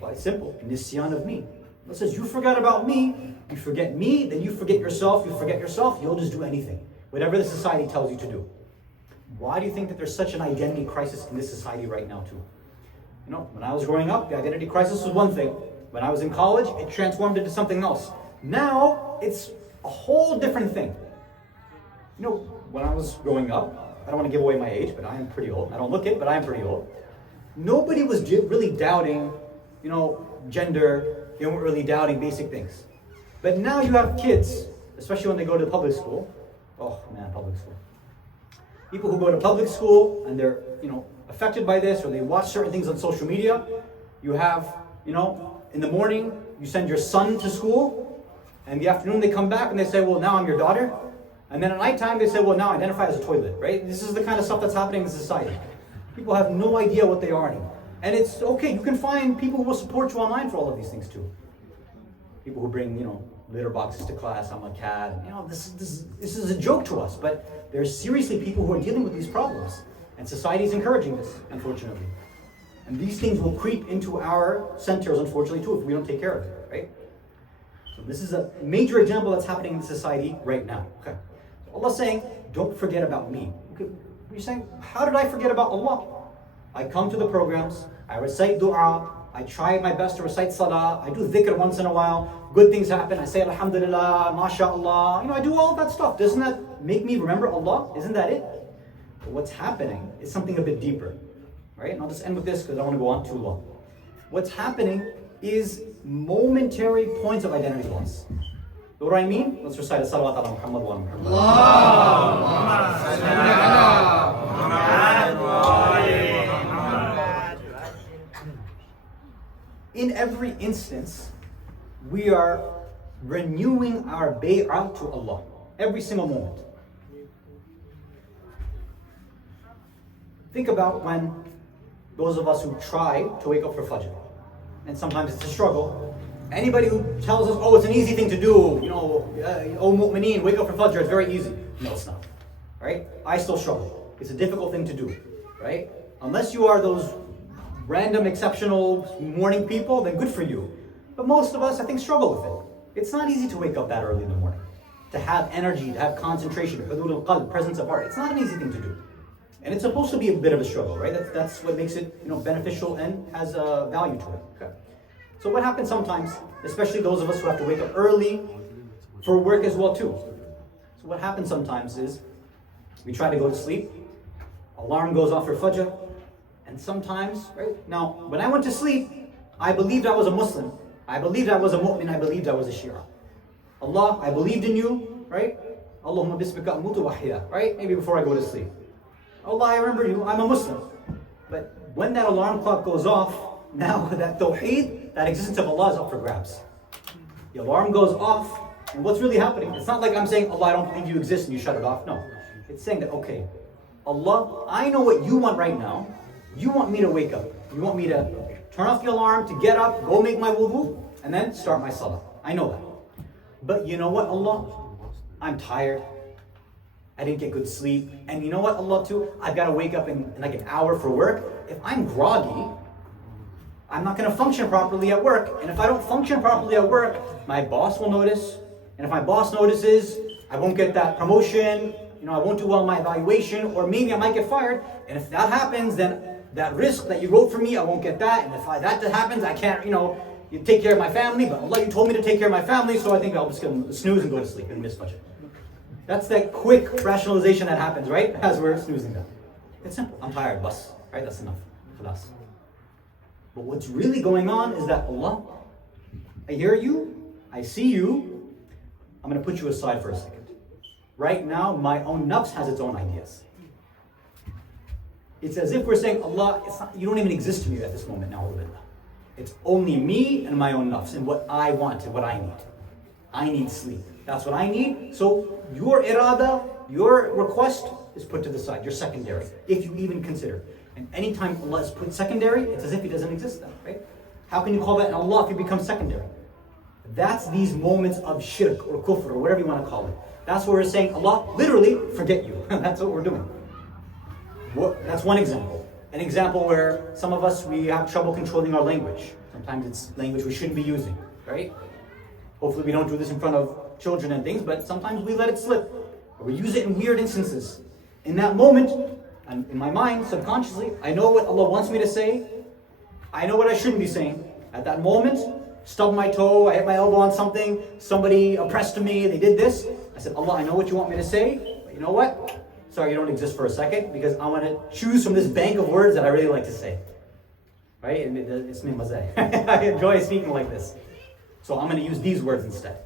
Well, it's simple. Nisyan of me. Allah says, you forgot about me. You forget me, then you forget yourself. You forget yourself, you'll just do anything. Whatever the society tells you to do. Why do you think that there's such an identity crisis in this society right now too? When I was growing up, the identity crisis was one thing. When I was in college, it transformed into something else. Now, it's a whole different thing. When I was growing up, I don't want to give away my age, but I am pretty old. I don't look it, but I am pretty old. Nobody was really doubting, gender. They weren't really doubting basic things. But now you have kids, especially when they go to public school. Oh man, public school. People who go to public school and they're, affected by this, or they watch certain things on social media. You have, in the morning, you send your son to school, and in the afternoon they come back and they say, well, now I'm your daughter. And then at nighttime they say, well, now identify as a toilet, right? This is the kind of stuff that's happening in society. People have no idea what they are anymore. And it's okay, you can find people who will support you online for all of these things too. People who bring, litter boxes to class, I'm a cat. This is a joke to us, but there's seriously people who are dealing with these problems. And society is encouraging this, unfortunately. And these things will creep into our centers, unfortunately, too, if we don't take care of it, right? So this is a major example that's happening in society right now. Okay. So Allah's saying, don't forget about me. Okay. You're saying, how did I forget about Allah? I come to the programs, I recite dua, I try my best to recite salah, I do dhikr once in a while, good things happen, I say alhamdulillah, mashallah, I do all of that stuff. Doesn't that make me remember Allah? Isn't that it? But what's happening is something a bit deeper, right? And I'll just end with this because I don't want to go on too long. What's happening is momentary points of identity loss. What do I mean? Let's recite a salawat ala Muhammad wa Muhammad. In every instance, we are renewing our bay'ah to Allah. Every single moment. Think about when those of us who try to wake up for Fajr, and sometimes it's a struggle. Anybody who tells us, oh, it's an easy thing to do, oh mu'mineen, wake up for Fajr, it's very easy. No, it's not, right? I still struggle. It's a difficult thing to do, right? Unless you are those random, exceptional morning people, then good for you. But most of us, I think, struggle with it. It's not easy to wake up that early in the morning, to have energy, to have concentration, presence of heart. It's not an easy thing to do. And it's supposed to be a bit of a struggle, right? That's what makes it, beneficial and has a value to it. Okay. So what happens sometimes, especially those of us who have to wake up early for work as well too. So what happens sometimes is we try to go to sleep, alarm goes off for Fajr, and sometimes, right? Now, when I went to sleep, I believed I was a Muslim. I believed I was a mu'min. I believed I was a Shia. Allah, I believed in you, right? Allahumma bismika amutu wa ahya, right? Maybe before I go to sleep. Allah, I remember you, I'm a Muslim. But when that alarm clock goes off, now that tawheed, that existence of Allah is up for grabs. The alarm goes off, and what's really happening? It's not like I'm saying, Allah, I don't believe you exist, and you shut it off. No. It's saying that, okay, Allah, I know what you want right now. You want me to wake up. You want me to turn off the alarm, to get up, go make my wudu, and then start my salah. I know that. But you know what, Allah? I'm tired. I didn't get good sleep. And you know what, Allah too? I've got to wake up in like an hour for work. If I'm groggy, I'm not going to function properly at work. And if I don't function properly at work, my boss will notice. And if my boss notices, I won't get that promotion. I won't do well in my evaluation. Or maybe I might get fired. And if that happens, then that risk that you wrote for me, I won't get that. And if that happens, I can't, you take care of my family. But Allah, you told me to take care of my family. So I think I'll just snooze and go to sleep and miss Fajr. That's that quick rationalization that happens, right? As we're snoozing that. It's simple. I'm tired, bus. Right? That's enough. Khalas. But what's really going on is that Allah, I hear you, I see you, I'm going to put you aside for a second. Right now, my own nafs has its own ideas. It's as if we're saying, Allah, you don't even exist to me at this moment now. It's only me and my own nafs and what I want and what I need. I need sleep. That's what I need. So your irada, your request is put to the side. You're secondary, if you even consider. And anytime Allah is put secondary, it's as if He doesn't exist then, right? How can you call that an Allah if He becomes secondary? That's these moments of shirk or kufr or whatever you want to call it. That's where we're saying, Allah, literally, forget you. That's what we're doing. That's one example. An example where some of us, we have trouble controlling our language. Sometimes it's language we shouldn't be using, right? Hopefully we don't do this in front of children and things, but sometimes we let it slip. Or we use it in weird instances. In that moment, and in my mind, subconsciously, I know what Allah wants me to say. I know what I shouldn't be saying. At that moment, stubbed my toe, I hit my elbow on something, somebody oppressed me, they did this. I said, Allah, I know what you want me to say, but you know what? Sorry, you don't exist for a second, because I want to choose from this bank of words that I really like to say. Right? And it's me mazay. I enjoy speaking like this. So I'm going to use these words instead.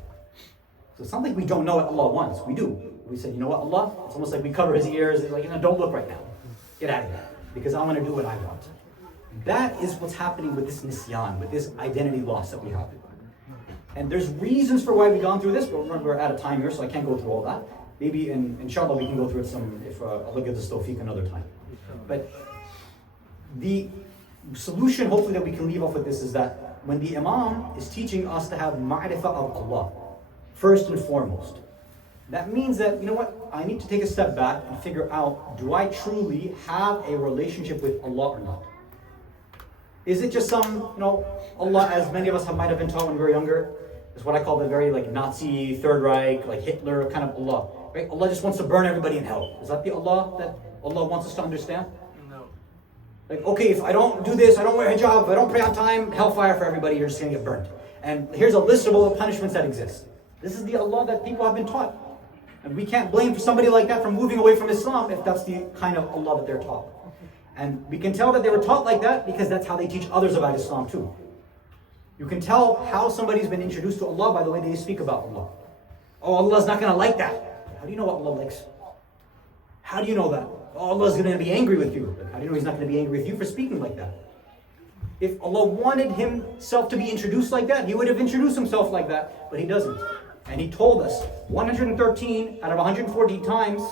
So it's not like we don't know what Allah wants. We do. We said, you know what, Allah? It's almost like we cover His ears. It's like, don't look right now. Get out of here. Because I want to do what I want. That is what's happening with this nisyan, with this identity loss that we have. And there's reasons for why we've gone through this, but remember we're out of time here, so I can't go through all that. Maybe inshallah we can go through it some, if Allah gives us tawfiq another time. But the solution, hopefully, that we can leave off with this is that when the Imam is teaching us to have ma'rifah of Allah, first and foremost, that means that, you know what, I need to take a step back and figure out, do I truly have a relationship with Allah or not? Is it just some, Allah, as many of us might have been taught when we were younger, is what I call the very Nazi, Third Reich, Hitler kind of Allah. Right? Allah just wants to burn everybody in hell. Is that the Allah that Allah wants us to understand? No. Okay, if I don't do this, I don't wear hijab, if I don't pray on time, hellfire for everybody, you're just going to get burned. And here's a list of all the punishments that exist. This is the Allah that people have been taught. And we can't blame somebody like that from moving away from Islam if that's the kind of Allah that they're taught. And we can tell that they were taught like that because that's how they teach others about Islam too. You can tell how somebody's been introduced to Allah by the way they speak about Allah. Oh, Allah's not going to like that. How do you know what Allah likes? How do you know that? Oh, Allah's going to be angry with you. How do you know He's not going to be angry with you for speaking like that? If Allah wanted Himself to be introduced like that, He would have introduced Himself like that, but He doesn't. And He told us 113 out of 140 times,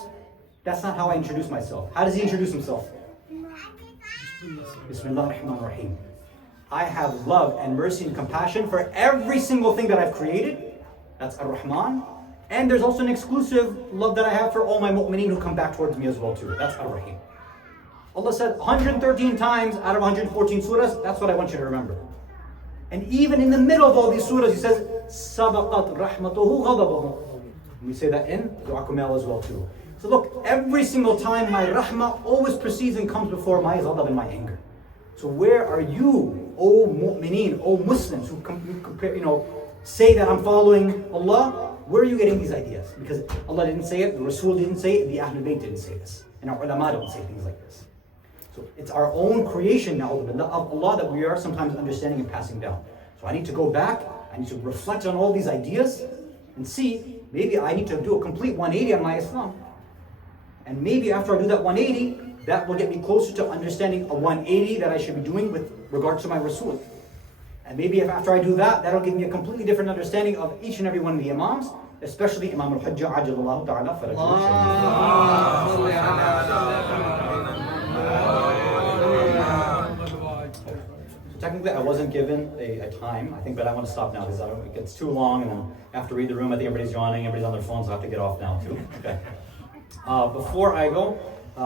that's not how I introduce myself. How does He introduce Himself? Bismillah ar-Rahman ar-Rahim. I have love and mercy and compassion for every single thing that I've created. That's Ar-Rahman. And there's also an exclusive love that I have for all my mu'mineen who come back towards me as well too. That's Ar-Rahim. Allah said 113 times out of 114 surahs, that's what I want you to remember. And even in the middle of all these surahs, He says, Sabaqat rahmatuhu ghadabahu. We say that in Dua Kumail as well too. So look, every single time my rahmah always precedes and comes before my ghadab and my anger. So where are you, O mu'mineen, O Muslims who say that I'm following Allah? Where are you getting these ideas? Because Allah didn't say it, the Rasul didn't say it, the Ahlul Bayt didn't say this. And our ulama don't say things like this. So it's our own creation now of Allah that we are sometimes understanding and passing down. So I need to go back, I need to reflect on all these ideas and see, maybe I need to do a complete 180 on my Islam. And maybe after I do that 180, that will get me closer to understanding a 180 that I should be doing with regards to my Rasul. And maybe if after I do that, that'll give me a completely different understanding of each and every one of the Imams, especially Imam al-Hujjah ajalallahu ta'ala farajah. So technically I wasn't given a time, I think, but I want to stop now because it gets too long and then I have to read the room. I think everybody's yawning, everybody's on their phones, so I have to get off now too. Okay. Before I go,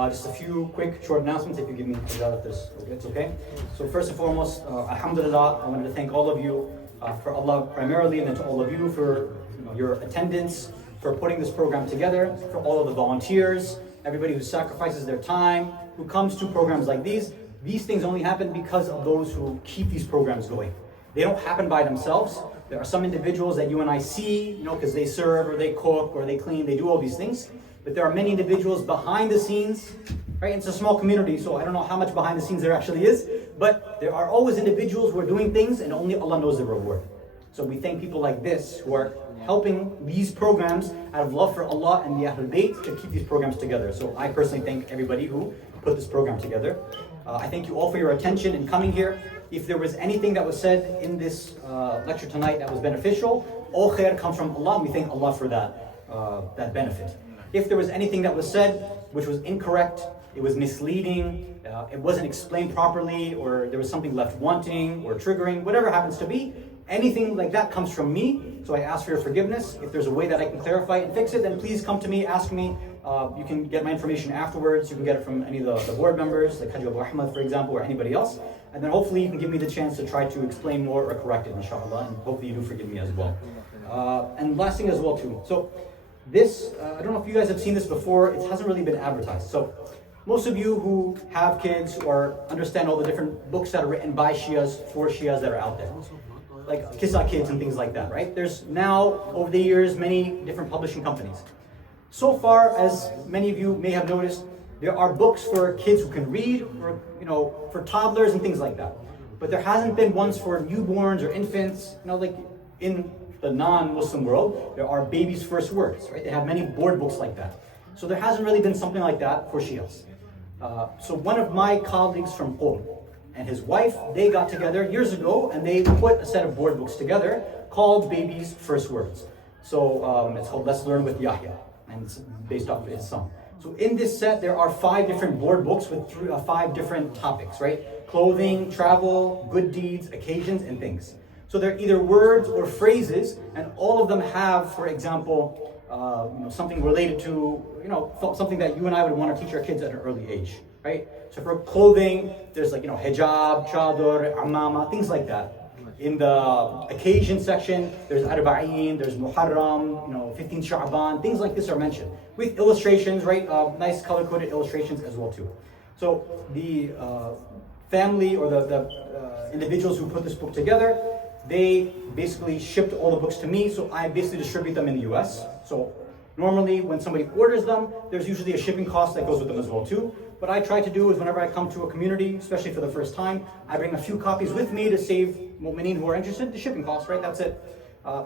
just a few quick short announcements if you give me if it's okay. So first and foremost, alhamdulillah, I wanted to thank all of you for Allah primarily, and then to all of you for your attendance, for putting this program together, for all of the volunteers, everybody who sacrifices their time, who comes to programs like these. These things only happen because of those who keep these programs going. They don't happen by themselves. There are some individuals that you and I see, because they serve or they cook or they clean, they do all these things. But there are many individuals behind the scenes, right? It's a small community, so I don't know how much behind the scenes there actually is. But there are always individuals who are doing things and only Allah knows the reward. So we thank people like this who are helping these programs out of love for Allah and the Ahlul Bayt to keep these programs together. So I personally thank everybody who put this program together. I thank you all for your attention in coming here. If there was anything that was said in this lecture tonight that was beneficial, all khair comes from Allah, and we thank Allah for that benefit. If there was anything that was said which was incorrect, it was misleading, it wasn't explained properly, or there was something left wanting or triggering, whatever happens to be, anything like that comes from me. So I ask for your forgiveness. If there's a way that I can clarify it and fix it, then please come to me, ask me. You can get my information afterwards. You can get it from any of the board members, like Haji Abu Ahmad, for example, or anybody else. And then hopefully you can give me the chance to try to explain more or correct it, inshallah. And hopefully you do forgive me as well. And last thing as well too. So this, I don't know if you guys have seen this before. It hasn't really been advertised. So most of you who have kids or understand all the different books that are written by Shias, for Shias that are out there, like Kissa Kids and things like that, right? There's now, over the years, many different publishing companies. So far, as many of you may have noticed, there are books for kids who can read, or for toddlers and things like that. But there hasn't been ones for newborns or infants. Like in the non-Muslim world, there are babies' first words, right? They have many board books like that. So there hasn't really been something like that for Shias. So one of my colleagues from Qom and his wife, they got together years ago and they put a set of board books together called Baby's First Words. So it's called Let's Learn with Yahya, and it's based off of his son. So in this set, there are 5 different board books with 5 different topics, right? Clothing, travel, good deeds, occasions, and things. So they're either words or phrases, and all of them have, for example, something related to, something that you and I would want to teach our kids at an early age, right? So for clothing, there's like, hijab, chador, amama, things like that. In the occasion section, there's Arba'een, there's Muharram, 15 Shaban, things like this are mentioned. With illustrations, right? Nice color-coded illustrations as well too. So the family or the individuals who put this book together, they basically shipped all the books to me, so I basically distribute them in the U.S. So normally when somebody orders them, there's usually a shipping cost that goes with them as well too. What I try to do is whenever I come to a community, especially for the first time, I bring a few copies with me to save mu'mineen who are interested, the shipping cost, right? That's it.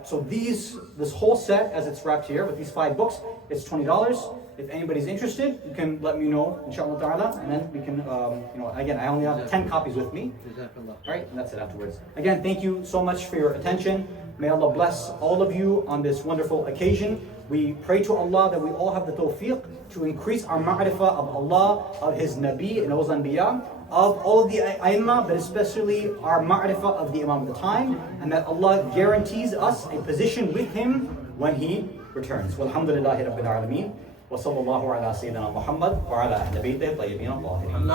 So this whole set, as it's wrapped here with these 5 books, it's $20. If anybody's interested, you can let me know, inshallah ta'ala, and then we can, again, I only have 10 copies with me, right? And that's it afterwards. Again, thank you so much for your attention. May Allah bless all of you on this wonderful occasion. We pray to Allah that we all have the tawfiq to increase our ma'rifah of Allah, of His Nabi and those Anbiya, of all of the A'immah, but especially our ma'rifah of the Imam of the time, and that Allah guarantees us a position with Him when He returns. Walhamdulillahi Rabbil Alameen. وصلى الله على سيدنا محمد وعلى أهل بيته الطيبين الطاهرين.